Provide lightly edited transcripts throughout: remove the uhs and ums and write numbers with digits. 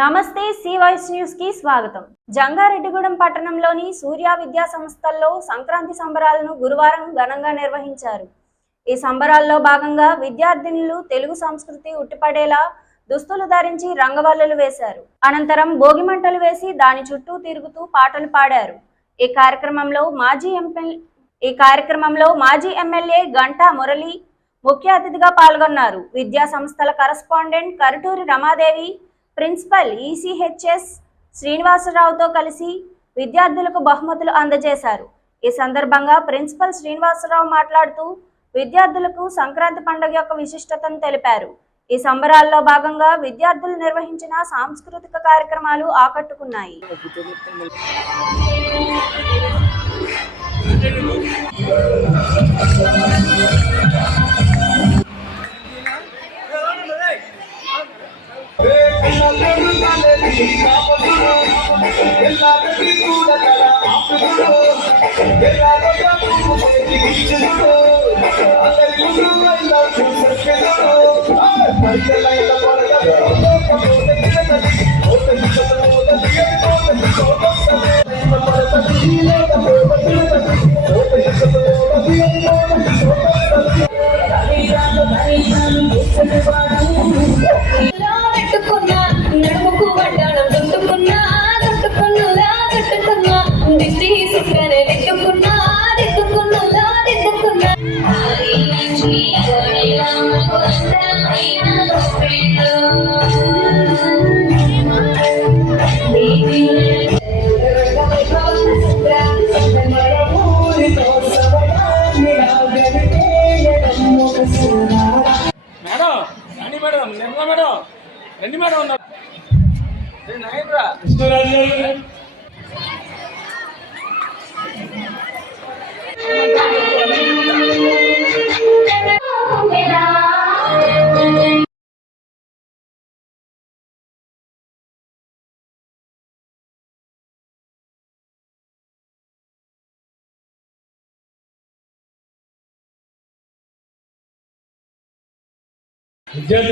నమస్తే C voice news కి స్వాగతం. జంగారెడ్డిగూడెం పట్టణంలోని సూర్య విద్యా సంస్థల్లో సంక్రాంతి సంబరాలను గురువారం ఘనంగా నిర్వహించారు. ఈ సంబరాల్లో భాగంగా విద్యార్థినులు తెలుగు సంస్కృతి ఉట్టిపడేలా దుస్తులు ధరించి రంగవల్లులు వేశారు. అనంతరం భోగిమంటలు వేసి దాని చుట్టూ తిరుగుతూ పాటలు పాడారు. ఈ కార్యక్రమంలో మాజీ ఎమ్మెల్యే గంటా మురళి ముఖ్య అతిథిగా పాల్గొన్నారు. విద్యా సంస్థల correspondent Karuturi Ramadevi, principal ECHS శ్రీనివాసరావుతో కలిసి విద్యార్థులకు బహుమతులు అందజేశారు. ఈ సందర్భంగా ప్రిన్సిపల్ శ్రీనివాసరావు మాట్లాడుతూ విద్యార్థులకు సంక్రాంతి పండుగ యొక్క విశిష్టతను తెలిపారు. ఈ సంబరాల్లో భాగంగా విద్యార్థులు నిర్వహించిన సాంస్కృతిక కార్యక్రమాలు ఆకట్టుకున్నాయి.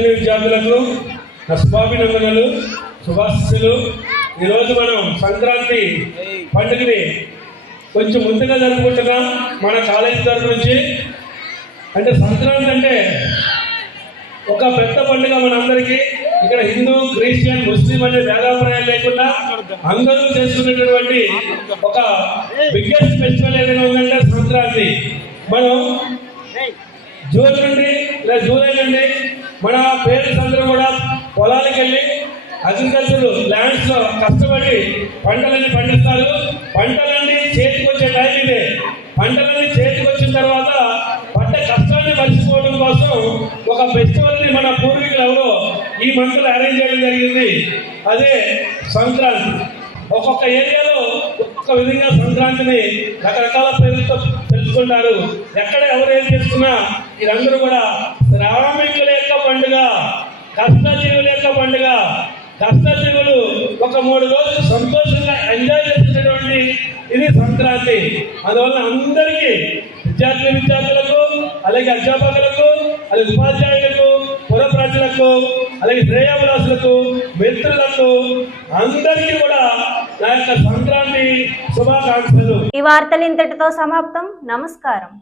విద్యార్థులకు స్వాభినందనలు, శుభాశీస్సులు. ఈరోజు మనం సంక్రాంతి పండుగని కొంచెం ముందుగా జరుపుకుంటున్నాం మన కాలేజీ తరఫు నుంచి. అంటే సంక్రాంతి అంటే ఒక పెద్ద పండుగ మనందరికీ. ఇక్కడ హిందూ, క్రిస్టియన్, ముస్లిం అనే భేదాభిప్రాయాలు లేకుండా అందరూ చేసుకునేటటువంటి ఒక బిగ్గెస్ట్ ఫెస్టివల్ ఏదైనా ఉందంటే సంక్రాంతి. మనం జూన్ నుండి లేదా జూలై నుండి మన పేరెంట్స్ అందరూ కూడా పొలాలకు వెళ్ళి అగ్రికల్చర్ ల్యాండ్స్ లో కష్టపడి పంటలన్నీ పండిస్తారు. పంటలన్నీ చేతికి వచ్చే టైం ఇదే. పంటలన్నీ చేతికి వచ్చిన తర్వాత పంట కష్టాన్ని మర్చిపోవడం కోసం ఒక ఫెస్టివల్ ని మన పూర్వీకులు ఎవరో ఈ మంత్లో అరేంజ్ చేయడం జరిగింది. అదే సంక్రాంతి. ఒక్కొక్క ఏరియాలో ఒక్కొక్క విధంగా సంక్రాంతిని రకరకాల పేర్లతో తెలుసుకుంటారు. ఎక్కడ ఎవరు ఏం చేసుకున్నా వీరందరూ కూడా శ్రామికుల యొక్క పండుగ, కష్టజీవుల యొక్క పండుగ. కష్టజీవులు ఒక 3 రోజులు సంతోషంగా ఎంజాయ్ చేసినటువంటి ఇది సంక్రాంతి. అందువల్ల అందరికీ విద్యార్థులకు, అలాగే అధ్యాపకులకు, అలాగే ఉపాధ్యాయులకు, పుర ప్రజలకు, అలాగే శ్రేయాభిలాషులకు, మిత్రులకు అందరికీ కూడా నా యొక్క సంక్రాంతి శుభాకాంక్షలు. ఈ వార్తలు ఇంతటితో సమాప్తం. నమస్కారం.